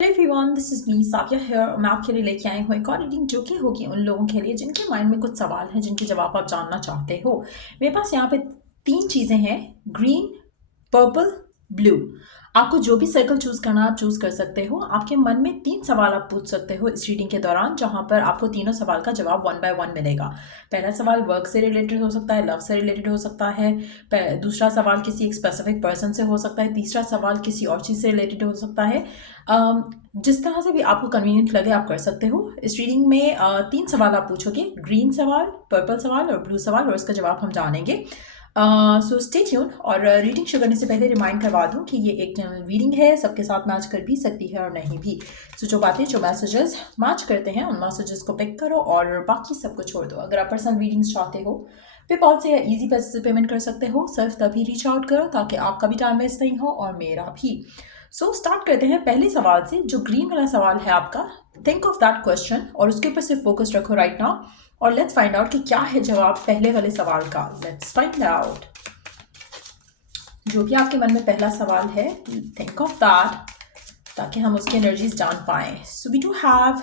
Everyone, this is me Saviya here. मैं आपके लिए लेके आई हूँ एक और रीडिंग जो कि होगी उन लोगों के लिए जिनके माइंड में कुछ सवाल हैं, जिनके जवाब आप जानना चाहते हो। मेरे पास यहाँ पे तीन चीज़ें हैं: ग्रीन, पर्पल, ब्लू। आपको जो भी सर्कल चूज करना आप चूज कर सकते हो। आपके मन में तीन सवाल आप पूछ सकते हो इस रीडिंग के दौरान, जहां पर आपको तीनों सवाल का जवाब वन बाय वन मिलेगा। पहला सवाल वर्क से रिलेटेड हो सकता है, लव से रिलेटेड हो सकता है। दूसरा सवाल किसी एक स्पेसिफिक पर्सन से हो सकता है। तीसरा सवाल किसी और चीज़ से रिलेटेड हो सकता है। जिस तरह से भी आपको कन्वीनियंट लगे आप कर सकते हो। इस रीडिंग में तीन सवाल आप पूछोगे: ग्रीन सवाल, पर्पल सवाल और ब्लू सवाल, और इसका जवाब हम जानेंगे। So stay tune. और रीडिंग शुरू करने से पहले रिमाइंड करवा दूं कि ये एक जनरल रीडिंग है, सबके साथ मैच कर भी सकती है और नहीं भी। सो जो बातें, जो मैसेजेस मैच करते हैं, उन मैसेजेस को पिक करो और बाकी सबको छोड़ दो। अगर आप पर्सनल रीडिंग्स चाहते हो, पेपॉल से या इजी पैसे से पेमेंट कर सकते हो। सिर्फ तभी रीच आउट करो ताकि आपका भी टाइम वेस्ट नहीं हो और मेरा भी। स्टार्ट करते हैं पहले सवाल से। जो ग्रीन वाला सवाल है आपका, थिंक ऑफ दैट क्वेश्चन और उसके ऊपर सिर्फ फोकस रखो राइट नाउ, और लेट्स फाइंड आउट कि क्या है जवाब पहले वाले सवाल का। Let's find out. जो भी आपके मन में पहला सवाल है, थिंक ऑफ दैट ताकि हम उसकी एनर्जीज जान पाए। So we do have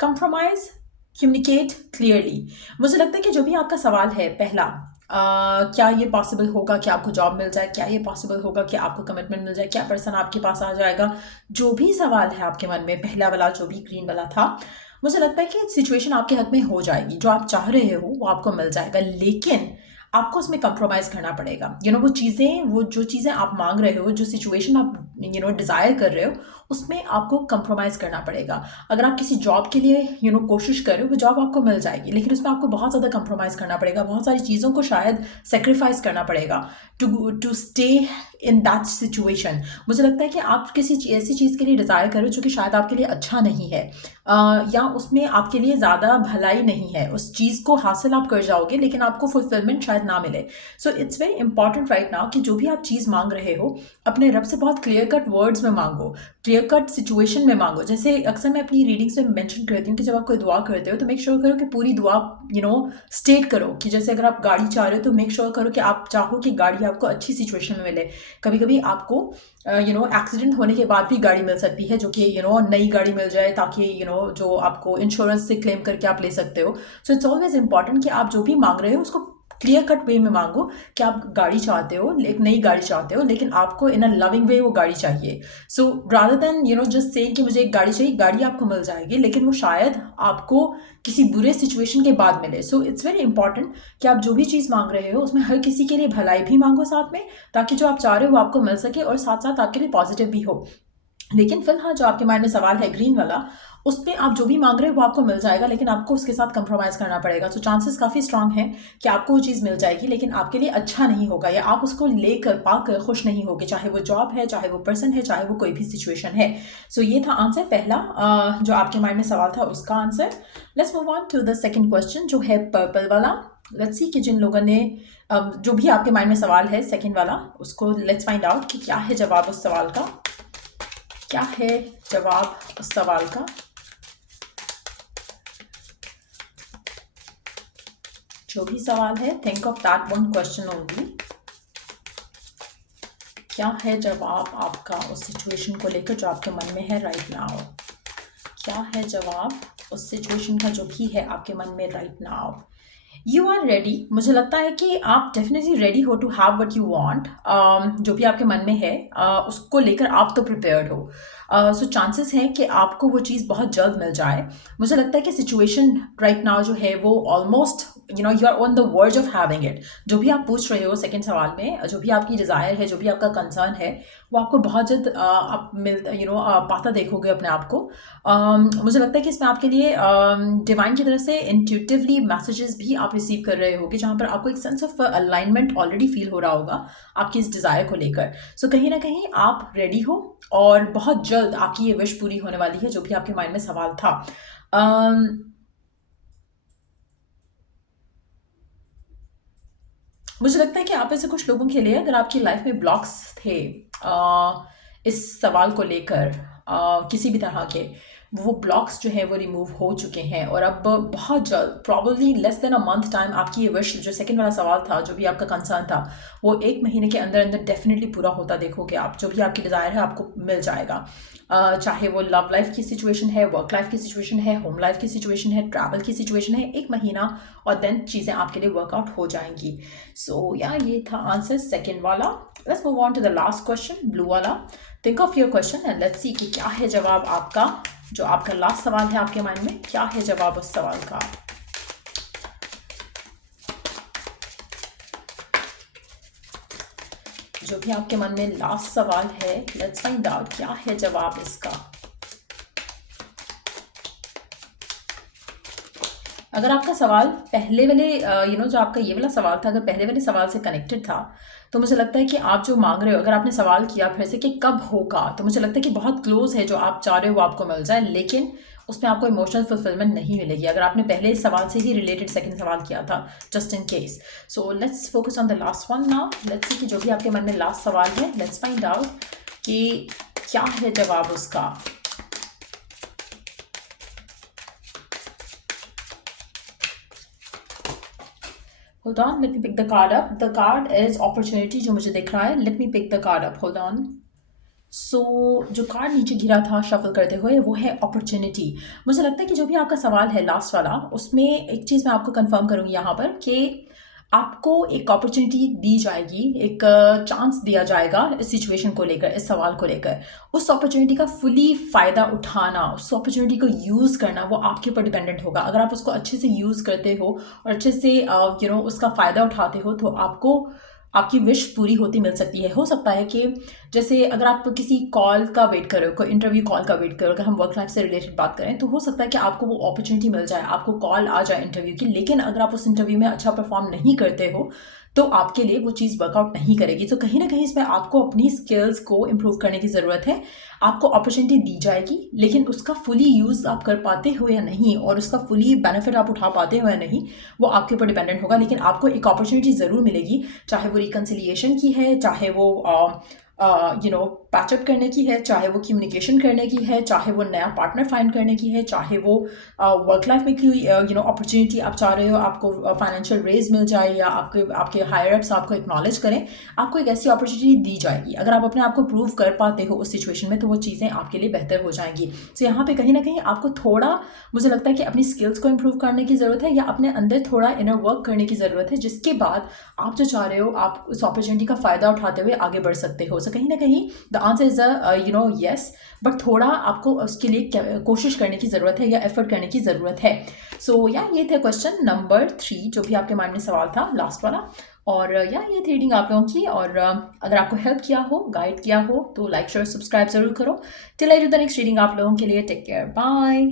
compromise, communicate clearly. मुझे लगता है कि जो भी आपका सवाल है पहला, क्या ये पॉसिबल होगा कि आपको जॉब मिल जाए, क्या ये पॉसिबल होगा कि आपको कमिटमेंट मिल जाए, क्या पर्सन आपके पास आ जाएगा, जो भी सवाल है आपके मन में पहला वाला जो भी ग्रीन वाला था, मुझे लगता है कि सिचुएशन आपके हक में हो जाएगी। जो आप चाह रहे हो वो आपको मिल जाएगा, लेकिन आपको उसमें कंप्रोमाइज़ करना पड़ेगा। वो जो चीज़ें आप मांग रहे हो, जो सिचुएशन आप डिज़ायर कर रहे हो, उसमें आपको कंप्रोमाइज़ करना पड़ेगा। अगर आप किसी जॉब के लिए कोशिश कर रहे हो, वो जॉब आपको मिल जाएगी, लेकिन उसमें आपको बहुत ज़्यादा कंप्रोमाइज़ करना पड़ेगा, बहुत सारी चीज़ों को शायद सेक्रीफाइस करना पड़ेगा to stay in that situation. मुझे लगता है कि आप किसी ऐसी चीज़ के लिए डिज़ायर करो जो कि शायद आपके लिए अच्छा नहीं है, या उसमें आपके लिए ज़्यादा भलाई नहीं है। उस चीज़ को हासिल आप कर जाओगे लेकिन आपको फुलफिलमेंट शायद ना मिले। So it's very important right now कि जो भी आप चीज़ मांग रहे हो, अपने रब से बहुत क्लियर कट वर्ड्स में मांगो, क्लियर कट सिचुएशन में मांगो। जैसे अक्सर मैं अपनी रीडिंग्स में मेंशन करती हूँ कि जब आप कोई दुआ करते हो तो मेक श्योर करो कि पूरी दुआ स्टेट करो। कि जैसे अगर आप गाड़ी चाह रहे हो तो मेक श्योर करो कि आप चाहो कि गाड़ी आपको अच्छी सिचुएशन में मिले। कभी कभी आपको एक्सीडेंट होने के बाद भी गाड़ी मिल सकती है, जो कि नई गाड़ी मिल जाए, ताकि जो आपको इंश्योरेंस से क्लेम करके आप ले सकते हो। सो इट्स ऑलवेज इंपॉर्टेंट कि आप जो भी मांग रहे हो उसको क्लियर कट वे में मांगो कि आप गाड़ी चाहते हो, एक नई गाड़ी चाहते हो, लेकिन आपको इन अ लविंग वे वो गाड़ी चाहिए। So rather than just saying कि मुझे एक गाड़ी चाहिए, गाड़ी आपको मिल जाएगी, लेकिन वो शायद आपको किसी बुरे सिचुएशन के बाद मिले। सो इट्स वेरी इंपॉर्टेंट कि आप जो भी चीज़ मांग रहे हो उसमें हर किसी के लिए भलाई भी मांगो साथ में, ताकि जो आप चाह रहे हो वो आपको मिल सके और साथ साथ आपके लिए पॉजिटिव भी हो। लेकिन फिलहाल जो आपके माइंड में सवाल है ग्रीन वाला, उसमें आप जो भी मांग रहे हो वो आपको मिल जाएगा, लेकिन आपको उसके साथ कंप्रोमाइज़ करना पड़ेगा। सो चांसेस काफ़ी स्ट्रांग हैं कि आपको वो चीज़ मिल जाएगी, लेकिन आपके लिए अच्छा नहीं होगा, या आप उसको लेकर पाकर खुश नहीं होगे, चाहे वो जॉब है, चाहे वो पर्सन है, चाहे वो कोई भी सिचुएशन है। सो ये था आंसर पहला, जो आपके माइंड में सवाल था उसका answer. Let's move on to the second question जो है पर्पल वाला। लेट्स सी कि जिन लोगों ने जो भी आपके माइंड में सवाल है सेकेंड वाला, उसको लेट्स फाइंड आउट कि क्या है जवाब उस सवाल का। क्या है जवाब उस सवाल का? जो भी सवाल है, think of that one question only. क्या है जवाब आपका उस सिचुएशन को लेकर जो आपके मन में है राइट नाउ? क्या है जवाब उस सिचुएशन का जो भी है आपके मन में right now? You are ready. मुझे लगता है कि आप डेफिनेटली रेडी हो to have what you want. जो भी आपके मन में है उसको लेकर आप तो प्रिपेयर्ड हो। सो चांसेस हैं कि आपको वो चीज़ बहुत जल्द मिल जाए। मुझे लगता है कि सिचुएशन राइट नाउ जो है वो almost you are on the verge of having it. जो भी आप पूछ रहे हो सेकेंड सवाल में, जो भी आपकी डिज़ायर है, जो भी आपका कंसर्न है, वो आपको बहुत जल्द आप पाता देखोगे अपने आप को। मुझे लगता है कि इसमें आपके लिए डिवाइन की तरफ से इंट्यूटिवली मैसेजेस भी आप रिसीव कर रहे होगे, जहाँ पर आपको एक sense of alignment already feel हो रहा होगा आपकी इस डिज़ायर को लेकर। सो कहीं ना कहीं आप रेडी हो और बहुत जल्द आपकी ये विश पूरी होने वाली है, जो भी आपके माइंड में सवाल था। मुझे लगता है कि आप ऐसे कुछ लोगों के लिए, अगर आपकी लाइफ में ब्लॉक्स थे इस सवाल को लेकर किसी भी तरह के, वो ब्लॉक्स जो है वो रिमूव हो चुके हैं और अब बहुत जल्द probably less than a month time आपकी ये विश जो सेकंड वाला सवाल था, जो भी आपका कंसर्न था, वो 1 महीने के अंदर अंदर डेफिनेटली पूरा होता देखोगे आप। जो भी आपकी डिज़ायर है आपको मिल जाएगा। चाहे वो लव लाइफ की सिचुएशन है, वर्क लाइफ की सिचुएशन है, होम लाइफ की सिचुएशन है, ट्रैवल की सिचुएशन है, 1 महीना और देन चीज़ें आपके लिए वर्कआउट हो जाएंगी। सो या ये था आंसर सेकेंड वाला। Let's move on to the last question, blue वाला। Think of your question and let's see कि क्या है जवाब आपका। जो आपका लास्ट सवाल है आपके माइंड में, क्या है जवाब उस सवाल का। जो भी आपके मन में लास्ट सवाल है, लेट्स फाइंड आउट क्या है जवाब इसका। अगर आपका सवाल पहले वाले जो आपका ये वाला सवाल था, अगर पहले वाले सवाल से कनेक्टेड था, तो मुझे लगता है कि आप जो मांग रहे हो, अगर आपने सवाल किया फिर से कि कब होगा, तो मुझे लगता है कि बहुत क्लोज है जो आप चाह रहे हो वो आपको मिल जाए, लेकिन उसमें आपको इमोशनल फुलफिलमेंट नहीं मिलेगी अगर आपने पहले सवाल से ही रिलेटेड सेकंड सवाल किया था, just in case. So let's focus on the last one now. Let's see कि जो भी आपके मन में लास्ट सवाल है, लेट्स फाइंड आउट कि क्या है जवाब उसका। Hold on, let me pick the card up. The card is opportunity जो मुझे दिख रहा है. Let me pick the card up. Hold on. सो जो कार्ड नीचे गिरा था शफल करते हुए, वो है अपॉर्चुनिटी। मुझे लगता है कि जो भी आपका सवाल है लास्ट वाला, उसमें एक चीज़ मैं आपको कंफर्म करूँगी यहाँ पर कि आपको एक अपॉर्चुनिटी दी जाएगी, एक चांस दिया जाएगा इस सिचुएशन को लेकर, इस सवाल को लेकर। उस अपॉर्चुनिटी का फुली फ़ायदा उठाना, उस अपॉर्चुनिटी को यूज़ करना, वो आपके ऊपर डिपेंडेंट होगा। अगर आप उसको अच्छे से यूज़ करते हो और अच्छे से उसका फ़ायदा उठाते हो, तो आपको आपकी विश पूरी होती मिल सकती है। हो सकता है कि जैसे अगर आप किसी कॉल का वेट कर रहे हो, कोई इंटरव्यू कॉल का वेट कर रहे हो, अगर हम वर्क लाइफ से रिलेटेड बात करें, तो हो सकता है कि आपको वो अपॉर्चुनिटी मिल जाए, आपको कॉल आ जाए इंटरव्यू की, लेकिन अगर आप उस इंटरव्यू में अच्छा परफॉर्म नहीं करते हो, तो आपके लिए वो चीज़ वर्कआउट नहीं करेगी। तो कहीं ना कहीं इसमें आपको अपनी स्किल्स को इम्प्रूव करने की ज़रूरत है। आपको अपॉर्चुनिटी दी जाएगी, लेकिन उसका फुली यूज़ आप कर पाते हो या नहीं, और उसका फुली बेनिफिट आप उठा पाते हो या नहीं, वो आपके ऊपर डिपेंडेंट होगा। लेकिन आपको एक अपॉर्चुनिटी ज़रूर मिलेगी, चाहे वो रिकन्सिलिएशन की है, चाहे वो पैचअप करने की है, चाहे वो कम्युनिकेशन करने की है, चाहे वो नया पार्टनर फाइंड करने की है, चाहे वो वर्क लाइफ में कोई अपॉर्चुनिटी आप चाह रहे हो, आपको फाइनेंशियल रेज मिल जाए, या आपके हायर अप्स आपको एक्नॉलेज करें, आपको एक ऐसी अपॉर्चुनिटी दी जाएगी। अगर आप अपने आप को प्रूव कर पाते हो उस सिचुएशन में, तो वो चीज़ें आपके लिए बेहतर हो जाएंगी। तो यहाँ पे कहीं ना कहीं आपको थोड़ा, मुझे लगता है कि अपनी स्किल्स को इम्प्रूव करने की ज़रूरत है, या अपने अंदर थोड़ा इनर वर्क करने की ज़रूरत है, जिसके बाद आप जो चाह रहे हो, आप उस अपॉर्चुनिटी का फ़ायदा उठाते हुए आगे बढ़ सकते हो। कहीं ना कहीं the answer is yes, but थोड़ा आपको उसके लिए कोशिश करने की ज़रूरत है, या एफर्ट करने की ज़रूरत है। सो ये थे क्वेश्चन नंबर 3 जो भी आपके माइंड में सवाल था लास्ट वाला। और ये थी रीडिंग आप लोगों की। और अगर आपको हेल्प किया हो, गाइड किया हो, तो लाइक शेयर सब्सक्राइब जरूर करो। Till I do the next reading आप लोगों के लिए, टेक केयर, बाय।